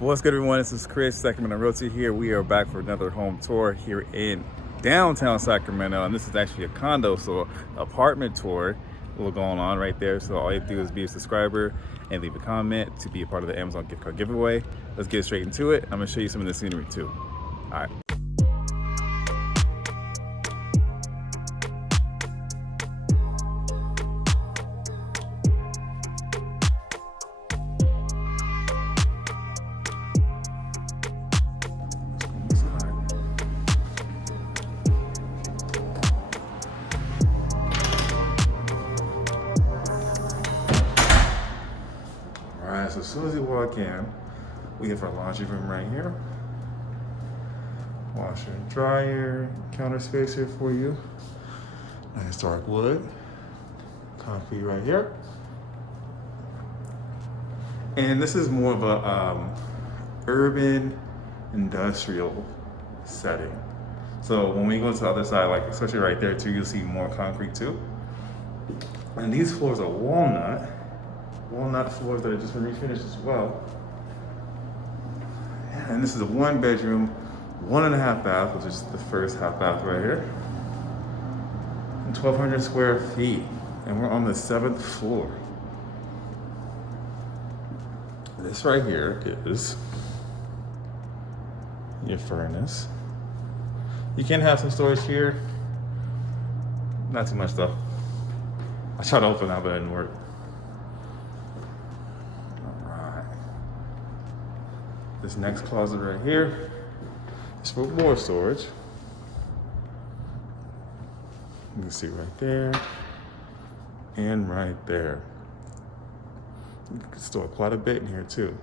What's good, everyone? This is Chris, Sacramento Realty here. We are back for another home tour here in downtown Sacramento, and this is actually a condo, so apartment tour going on right there. So all you have to do is be a subscriber and leave a comment to be a part of the Amazon gift card giveaway. Let's get straight into it. I'm gonna show you some of the scenery too. All right. So as soon as you walk in, we have our laundry room right here. Washer and dryer, counter space here for you. Nice dark wood. Coffee right here. And this is more of a urban industrial setting. So when we go to the other side, like especially right there too, you'll see more concrete too. And these floors are walnut floors that have just been refinished as well. And this is a 1-bedroom, 1.5 bath, which is the first half bath right here. And 1,200 square feet. And we're on the 7th floor. This right here is your furnace. You can have some storage here. Not too much though. I tried to open that, but it didn't work. This next closet right here is for more storage. You can see right there and right there. You can store quite a bit in here too,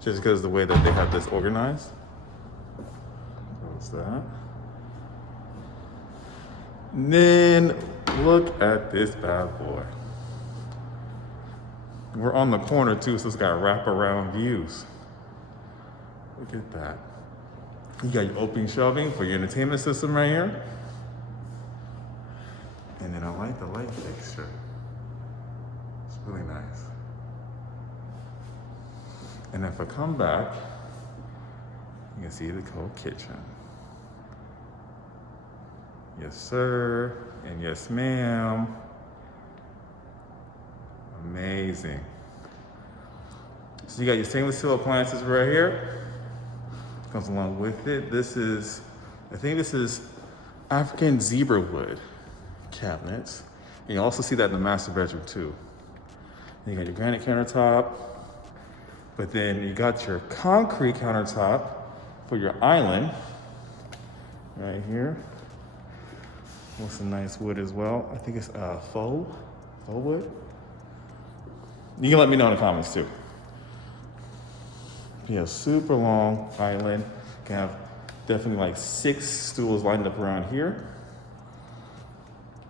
just because of the way that they have this organized. Close that. And then look at this bad boy. We're on the corner too, so it's got wraparound views. Look at that. You got your open shelving for your entertainment system right here. And then I like the light fixture. It's really nice. And if I come back, you can see the cold kitchen. Yes, sir, and yes, ma'am. Amazing. So you got your stainless steel appliances right here. Comes along with it. I think this is African zebra wood cabinets. And you also see that in the master bedroom too. And you got your granite countertop, but then you got your concrete countertop for your island right here. With some nice wood as well. I think it's faux wood. You can let me know in the comments too. You have super long island. You can have definitely like 6 stools lined up around here.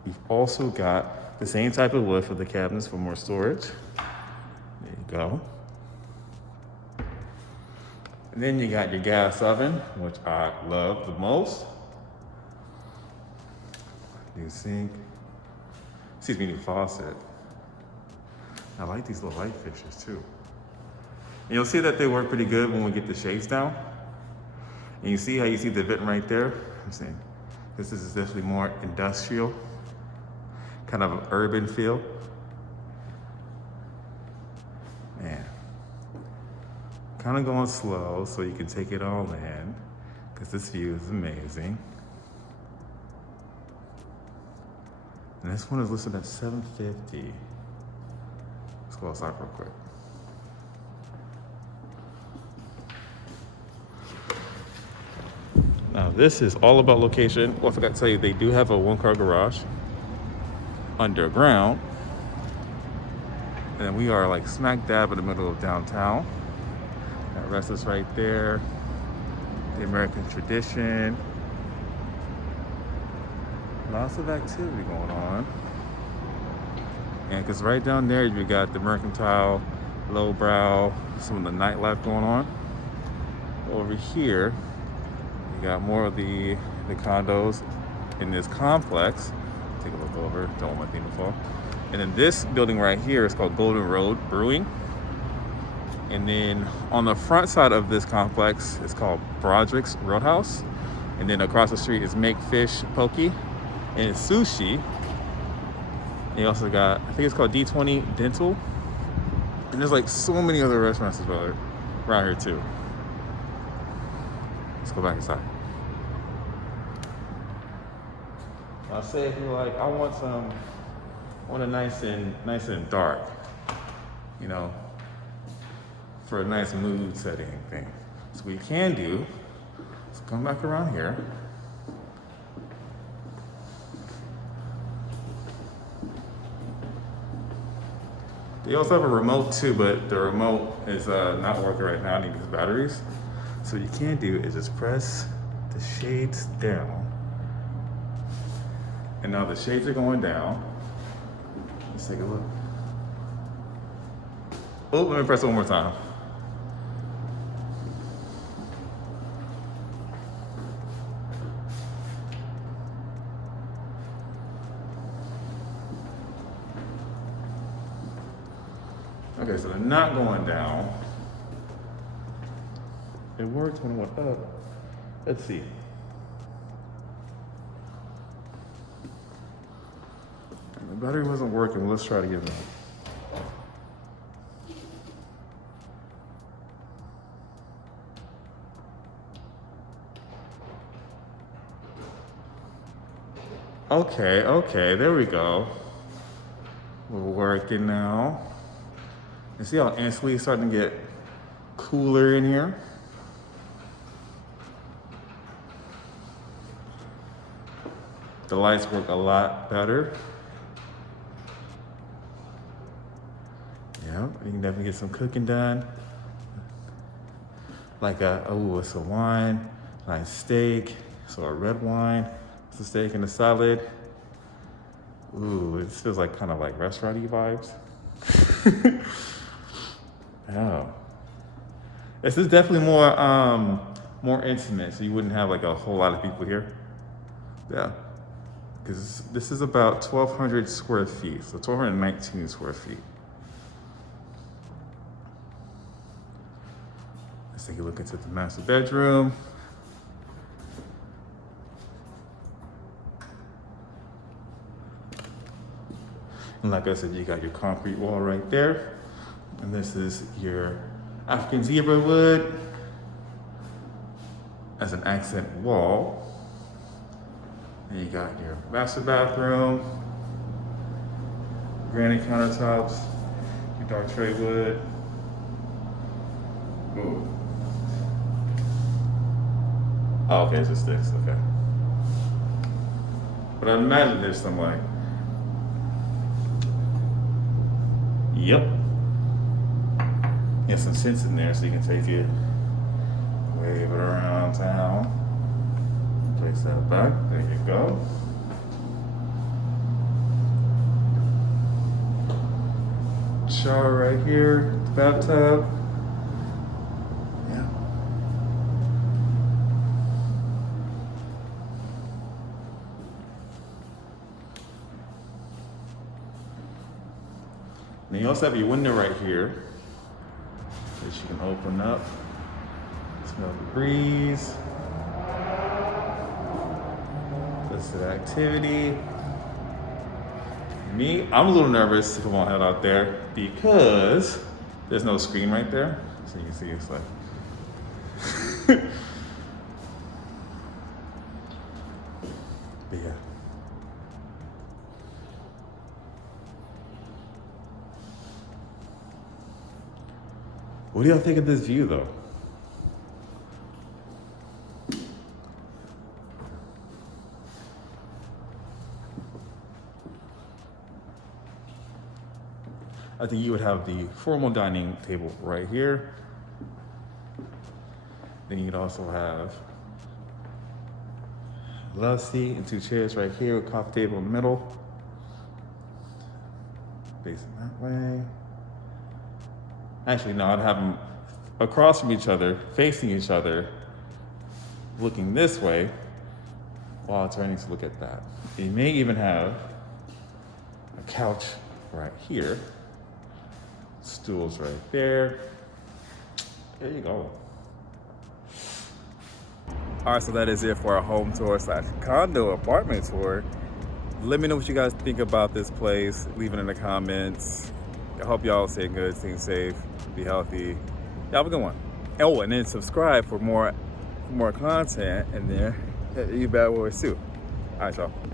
You've also got the same type of wood for the cabinets for more storage. There you go. And then you got your gas oven, which I love the most. New sink. New faucet. I like these little light fixtures too. And you'll see that they work pretty good when we get the shades down. And you see how you see the vent right there? I'm saying this is definitely more industrial, kind of an urban feel. Man, kind of going slow so you can take it all in, because this view is amazing. And this one is listed at $750. Let's go outside real quick. Now this is all about location. Well, I forgot to tell you, they do have a 1-car garage underground. And we are like smack dab in the middle of downtown. That rest is right there. The American tradition. Lots of activity going on. And because right down there, you got the mercantile, lowbrow, some of the nightlife going on. Over here, you got more of the condos in this complex. Take a look over, don't want my theme to fall. And then this building right here is called Golden Road Brewing. And then on the front side of this complex, it's called Broderick's Roadhouse. And then across the street is Make Fish Poke and Sushi. And you also got, I think it's called D20 Dental. And there's like so many other restaurants as well around here too. Let's go back inside. I'll say if you're like, I want a nice and dark, you know, for a nice mood setting thing. So what you can do is come back around here. They also have a remote too, but the remote is not working right now. I need these batteries. So what you can do is just press the shades down. And now the shades are going down. Let's take a look. Oh, let me press it one more time. Okay, so they're not going down. It worked when it went up. Let's see. The battery wasn't working. Let's try it again. Okay, there we go. We're working now. You see how instantly it's starting to get cooler in here? The lights work a lot better. Yeah, you can definitely get some cooking done. Like it's a wine, nice steak, so a red wine, it's a steak and a salad. Ooh, it feels like kind of like restaurant-y vibes. Oh. This is definitely more intimate, so you wouldn't have like a whole lot of people here. Yeah, because this is about 1,200 square feet, so 1,219 square feet. Let's take a look into the master bedroom. And like I said, you got your concrete wall right there. And this is your African zebra wood as an accent wall. And you got your master bathroom, granite countertops, your dark tray wood. Ooh. Oh, okay, it's just this, okay. But I imagine there's some like, yep. There's some sense in there so you can take it, wave it around town. Place that back, there you go. Shower right here, the bathtub. Yeah. And you also have your window right here, which you can open up. Smell the breeze. Listed activity. Me, I'm a little nervous if I want to head out there because there's no screen right there. So you can see it's like. But yeah. What do y'all think of this view though? I think you would have the formal dining table right here. Then you'd also have a love seat and two chairs right here with a coffee table in the middle. Facing that way. Actually, no, I'd have them across from each other, facing each other, looking this way while turning to look at that. You may even have a couch right here. Stools right there. There you go. All right, so that is it for our home tour / condo apartment tour. Let me know what you guys think about this place. Leave it in the comments. I hope y'all stay good, stay safe, be healthy. Y'all have a good one. Oh, and then subscribe for more content, and then you bad boys too. All right, y'all.